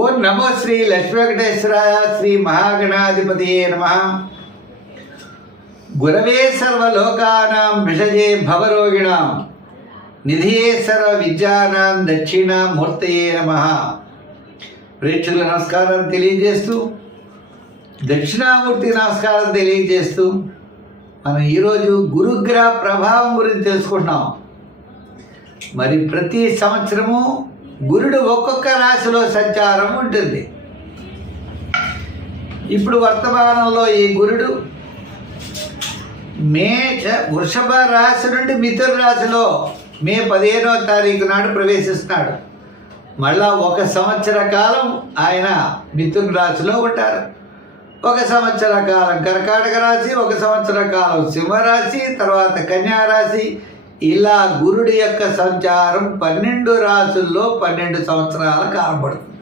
ఓం నమో శ్రీ లక్ష్మీ వెంకటేశ్వరాయ శ్రీ మహాగణాధిపతియే నమ. గురవే సర్వలోకానాం విషజే భవరోగిణాం నిధియే సర్వ విద్యానాం దక్షిణామూర్తయే నమ. ప్రేక్షకుల నమస్కారం తెలియజేస్తూ దక్షిణామూర్తి నమస్కారం తెలియజేస్తూ మనం ఈరోజు గురుగ్రహ ప్రభావం గురించి తెలుసుకుంటున్నాం. మరి ప్రతి సంవత్సరము గురుడు ఒక్కొక్క రాశిలో సంచారం ఉంటుంది. ఇప్పుడు వర్తమానంలో ఈ గురుడు మే చ- వృషభ రాశి నుండి మిథున రాశిలో మే పదిహేనవ తారీఖు నాడు ప్రవేశిస్తున్నాడు. మళ్ళా ఒక సంవత్సర కాలం ఆయన మిథున రాశిలో ఉంటారు. ఒక సంవత్సర కాలం కర్కాటక రాశి ఒక సంవత్సర కాలం సింహరాశి తర్వాత కన్యా రాశి ఇలా గురుడి యొక్క సంచారం పన్నెండు రాశుల్లో పన్నెండు సంవత్సరాల కాలం పడుతుంది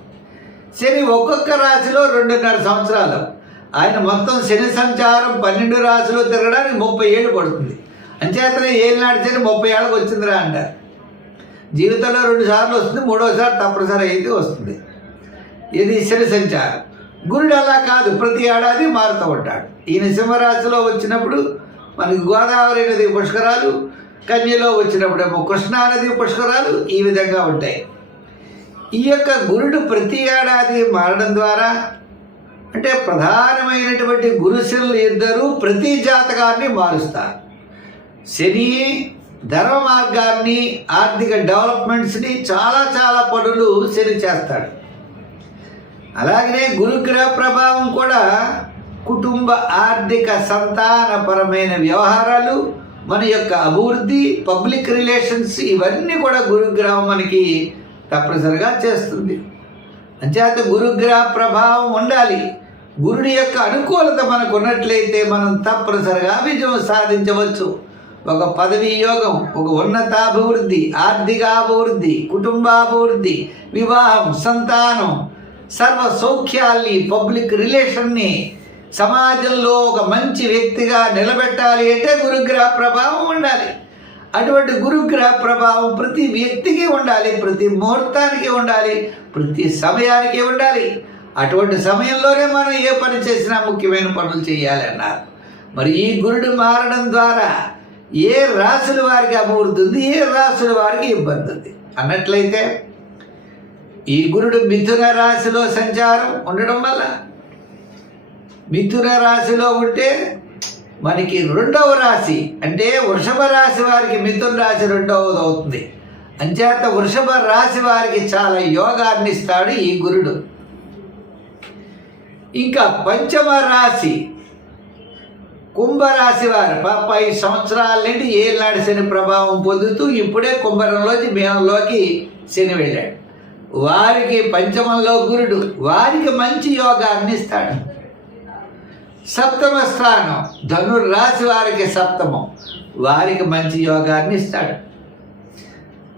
శని ఒక్కొక్క రాశిలో రెండున్నర సంవత్సరాలు. ఆయన మొత్తం శని సంచారం పన్నెండు రాశిలో తిరగడానికి ముప్పై ఏళ్ళు పడుతుంది. అంచేతనే ఏళ్ళు నాటి శని ముప్పై ఏళ్ళకి వచ్చిందిరా అంటారు. జీవితంలో రెండు సార్లు వస్తుంది మూడోసారి తప్పనిసరి అయితే వస్తుంది. ఇది శని సంచారం. గురుడు అలా కాదు ప్రతి ఏడాది మారుతూ ఉంటాడు. ఈయన సింహరాశిలో వచ్చినప్పుడు మనకి గోదావరి నది పుష్కరాలు కన్యలో వచ్చినప్పుడేమో కృష్ణానది పుష్కరాలు ఈ విధంగా ఉంటాయి. ఈ యొక్క గురుడు ప్రతి ఏడాది మారడం ద్వారా అంటే ప్రధానమైనటువంటి గురుశనులు ఇద్దరు ప్రతి జాతకాన్ని మారుస్తారు. శని ధర్మ మార్గాన్ని ఆర్థిక డెవలప్మెంట్స్ని చాలా చాలా పనులు శని చేస్తాడు. అలాగనే గురుగ్రహ ప్రభావం కూడా కుటుంబ ఆర్థిక సంతానపరమైన వ్యవహారాలు మన యొక్క అభివృద్ధి పబ్లిక్ రిలేషన్స్ ఇవన్నీ కూడా గురుగ్రహం మనకి తప్పనిసరిగా చేస్తుంది. అంచేత గురుగ్రహ ప్రభావం ఉండాలి. గురుడి యొక్క అనుకూలత మనకు ఉన్నట్లయితే మనం తప్పనిసరిగా విజయం సాధించవచ్చు. ఒక పదవీ యోగం ఒక ఉన్నతాభివృద్ధి ఆర్థికాభివృద్ధి కుటుంబాభివృద్ధి వివాహం సంతానం సర్వ సౌఖ్యాల్ని పబ్లిక్ రిలేషన్ని సమాజంలో ఒక మంచి వ్యక్తిగా నిలబెట్టాలి అంటే గురుగ్రహ ప్రభావం ఉండాలి. అటువంటి గురుగ్రహ ప్రభావం ప్రతి వ్యక్తికి ఉండాలి ప్రతి ముహూర్తానికి ఉండాలి ప్రతి సమయానికి ఉండాలి. అటువంటి సమయంలోనే మనం ఏ పని చేసినా ముఖ్యమైన పనులు చేయాలి అన్నారు. మరి ఈ గురుడు మారడం ద్వారా ఏ రాసుల వారికి అభివృద్ధి ఉంది ఏ రాసుల వారికి ఇబ్బంది ఉంది? అన్నట్లయితే ఈ గురుడు మిథున రాశిలో సంచారం ఉండడం వల్ల మిథున రాశిలో ఉంటే మనకి రెండవ రాశి అంటే వృషభ రాశి వారికి మిథున రాశి రెండవది అవుతుంది. అంచేత వృషభ రాశి వారికి చాలా యోగాన్ని ఇస్తాడు ఈ గురుడు. ఇంకా పంచమ రాశి కుంభరాశి వారు పాప ఈ సంవత్సరాల నుండి ఏళ్ళనాడు శని ప్రభావం పొందుతూ ఇప్పుడే కుంభరంలోకి మేనంలోకి శని వెళ్ళాడు. వారికి పంచమంలో గురుడు వారికి మంచి యోగాన్ని ఇస్తాడు. సప్తమ స్థానం. ధనుర్రాశి వారికి సప్తమం. వారికి మంచి యోగాన్ని ఇస్తాడు.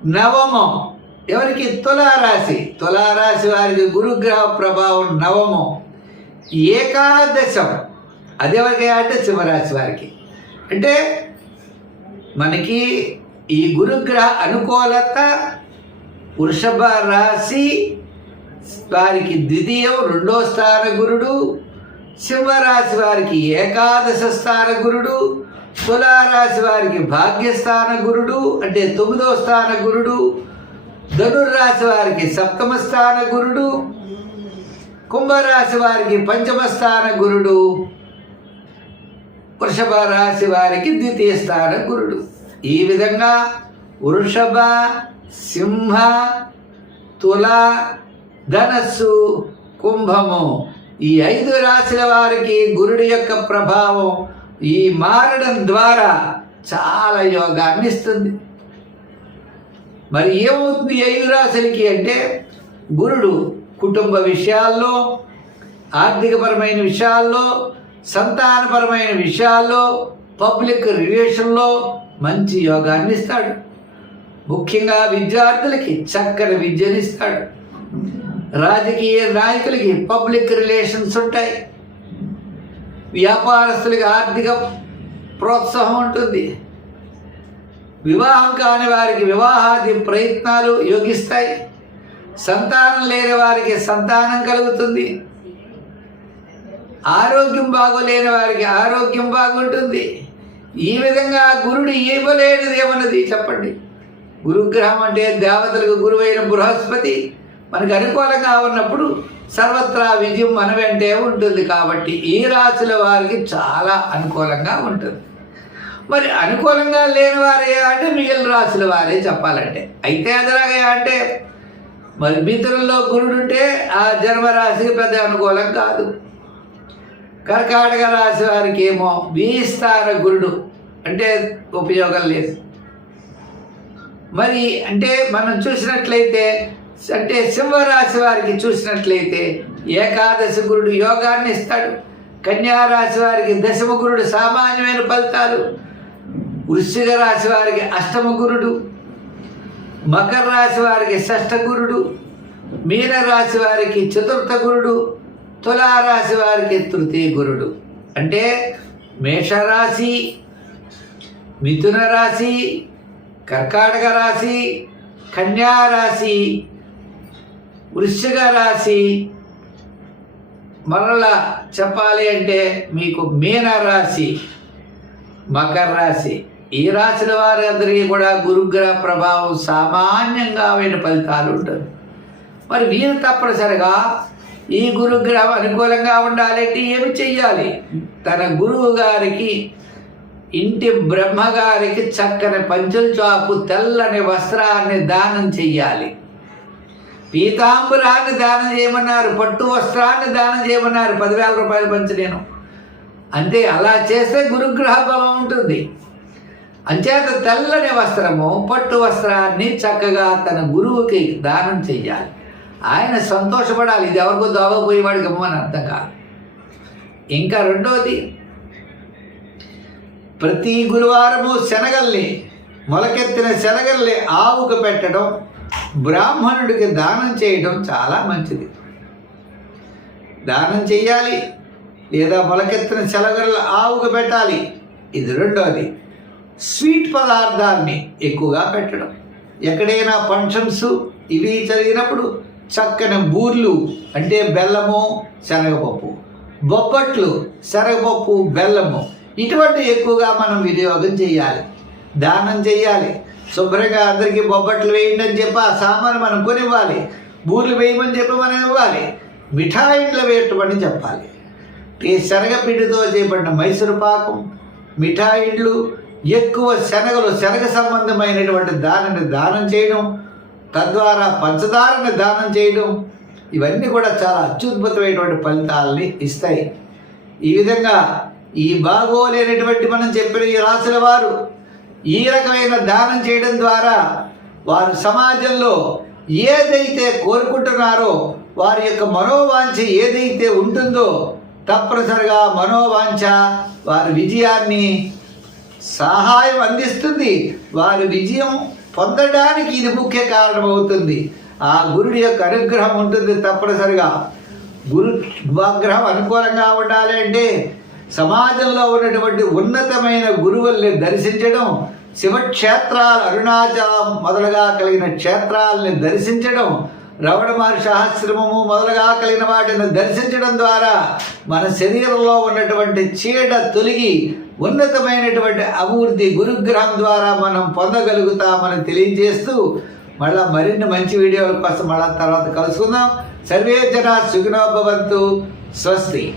నవమం. ఎవరికి? తులారాశి. తులారాశి వారికి గురుగ్రహ ప్రభావం నవమం. ఏకాదశం. అదెవరికి అంటే సింహరాశి వారికి. అంటే మనకి ఈ గురుగ్రహ అనుకూలత వృషభ రాశి వారికి ద్వితీయం రెండో స్థాన గురుడు సింహరాశి వారికి ఏకాదశ స్థాన గురుడు తులారాశి వారికి భాగ్యస్థాన గురుడు అంటే తొమ్మిదో స్థాన గురుడు ధనుర్రాశి వారికి సప్తమ స్థాన గురుడు కుంభరాశి వారికి పంచమ స్థాన గురుడు వృషభ రాశి వారికి ద్వితీయ స్థాన గురుడు. ఈ విధంగా వృషభ సింహ తుల ధనస్సు కుంభము ఈ ఐదు రాశుల వారికి గురుడి యొక్క ప్రభావం ఈ మారడం ద్వారా చాలా యోగాన్ని ఇస్తుంది. మరి ఏమవుతుంది ఐదు రాశులకి అంటే గురుడు కుటుంబ విషయాల్లో ఆర్థికపరమైన విషయాల్లో సంతానపరమైన విషయాల్లో పబ్లిక్ రిలేషన్లో మంచి యోగాన్ని ఇస్తాడు. ముఖ్యంగా విద్యార్థులకి చక్కని విద్యను ఇస్తాడు. రాజకీయ నాయకులకి పబ్లిక్ రిలేషన్స్ ఉంటాయి. వ్యాపారస్తులకి ఆర్థిక ప్రోత్సాహం ఉంటుంది. వివాహం కాని వారికి వివాహాది ప్రయత్నాలు యోగిస్తాయి. సంతానం లేని వారికి సంతానం కలుగుతుంది. ఆరోగ్యం బాగోలేని వారికి ఆరోగ్యం బాగుంటుంది. ఈ విధంగా గురుడు ఇవ్వలేనిది ఏమన్నది చెప్పండి. గురుగ్రహం అంటే దేవతలకు గురువైన బృహస్పతి. మనకు అనుకూలంగా ఉన్నప్పుడు సర్వత్రా విజయం మన వెంటే ఉంటుంది కాబట్టి ఈ రాశుల వారికి చాలా అనుకూలంగా ఉంటుంది. మరి అనుకూలంగా లేని వారే అంటే మిగిలిన రాశుల వారే చెప్పాలంటే. అయితే అదలాగే అంటే మరి మిత్రుల్లో గురుడు ఉంటే ఆ జన్మరాశికి పెద్ద అనుకూలం కాదు. కర్కాటక రాశి వారికి ఏమో విస్తార గురుడు అంటే ఉపయోగం లేదు. మరి అంటే మనం చూసినట్లయితే అంటే సింహరాశి వారికి చూసినట్లయితే ఏకాదశి గురుడు యోగాన్ని ఇస్తాడు. కన్యారాశి వారికి దశమ గురుడు సామాన్యమైన ఫలితాలు. వృశ్చిక రాశి వారికి అష్టమ గురుడు. మకర రాశి వారికి షష్ఠ గురుడు. మీన రాశి వారికి చతుర్థ గురుడు. తులారాశి వారికి తృతీయ గురుడు. అంటే మేషరాశి మిథున రాశి కర్కాటక రాశి కన్యారాశి వృశ్చిక రాశి మరలా చెప్పాలి అంటే మీకు మీన రాశి మకర రాశి ఈ రాశుల వారందరికీ కూడా గురుగ్రహ ప్రభావం సామాన్యంగా అయిన ఫలితాలు ఉంటుంది మరి వీరు తప్పనిసరిగా ఈ గురుగ్రహం అనుకూలంగా ఉండాలంటే ఏమి చెయ్యాలి? తన గురువు గారికి ఇంటి బ్రహ్మగారికి చక్కని పంచుల చాపు తెల్లని వస్త్రాన్ని దానం చెయ్యాలి. పీతాంబరాన్ని దానం చేయమన్నారు పట్టు వస్త్రాన్ని దానం చేయమన్నారు పదివేల రూపాయలు పంచి నేను. అంతే అలా చేస్తే గురుగ్రహ బలం ఉంటుంది. అంచేత తెల్లని వస్త్రము పట్టు వస్త్రాన్ని చక్కగా తన గురువుకి దానం చెయ్యాలి. ఆయన సంతోషపడాలి. ఇది ఎవరికో దోగపోయేవాడికి ఇవ్వమని అర్థం కాదు. ఇంకా రెండవది ప్రతి గురువారము శనగల్ని మొలకెత్తిన శనగల్ని ఆవుకు పెట్టడం బ్రాహ్మణుడికి దానం చేయడం చాలా మంచిది. దానం చేయాలి లేదా మొలకెత్తిన శనగల్ని ఆవుకు పెట్టాలి. ఇది రెండోది. స్వీట్ పదార్థాన్ని ఎక్కువగా పెట్టడం. ఎక్కడైనా ఫంక్షన్స్ ఇవి జరిగినప్పుడు చక్కని బూర్లు అంటే బెల్లము శనగపప్పు. బొబ్బట్లు శనగపప్పు బెల్లము. ఇటువంటి ఎక్కువగా మనం వినియోగం చేయాలి దానం చేయాలి శుభ్రంగా అందరికీ బొబ్బట్లు వేయండి అని చెప్పి ఆ సామాను మనం కొనివ్వాలి. బూర్లు వేయమని చెప్పి మనం ఇవ్వాలి. మిఠాయిలు వేయటమని చెప్పాలి. ఈ శనగపిండితో చేపడిన మైసూరు పాకం మిఠాయిళ్ళు ఎక్కువ శనగలు శనగ సంబంధమైనటువంటి దానిని దానం చేయడం తద్వారా పంచదారని దానం చేయడం ఇవన్నీ కూడా చాలా అత్యుద్భుతమైనటువంటి ఫలితాలని ఇస్తాయి. ఈ విధంగా ఈ బాగోలేనటువంటి మనం చెప్పిన ఈ రాసిన వారు ఈ రకమైన దానం చేయడం ద్వారా వారు సమాజంలో ఏదైతే కోరుకుంటున్నారో వారి యొక్క మనోవాంఛ ఏదైతే ఉంటుందో తప్పనిసరిగా మనోవాంఛ వారి విజయాన్ని సహాయం అందిస్తుంది. వారి విజయం పొందడానికి ఇది ముఖ్య కారణం అవుతుంది ఆ గురుడి యొక్క అనుగ్రహం ఉంటుంది తప్పనిసరిగా. గురు గ్రహం అనుకూలంగా ఉండాలి అంటే సమాజంలో ఉన్నటువంటి ఉన్నతమైన గురువుల్ని దర్శించడం శివక్షేత్రాలు అరుణాచలం మొదలుగా కలిగిన క్షేత్రాలని దర్శించడం రమణ మహర్షి ఆశ్రమము మొదలుగా కలిగిన వాటిని దర్శించడం ద్వారా మన శరీరంలో ఉన్నటువంటి చీడ తొలగి ఉన్నతమైనటువంటి అభివృద్ధి గురుగ్రహం ద్వారా మనం పొందగలుగుతామని తెలియజేస్తూ మళ్ళీ మరిన్ని మంచి వీడియోల కోసం మళ్ళా తర్వాత కలుసుకుందాం. సర్వే జన సుఖినోభవంతు స్వస్తి.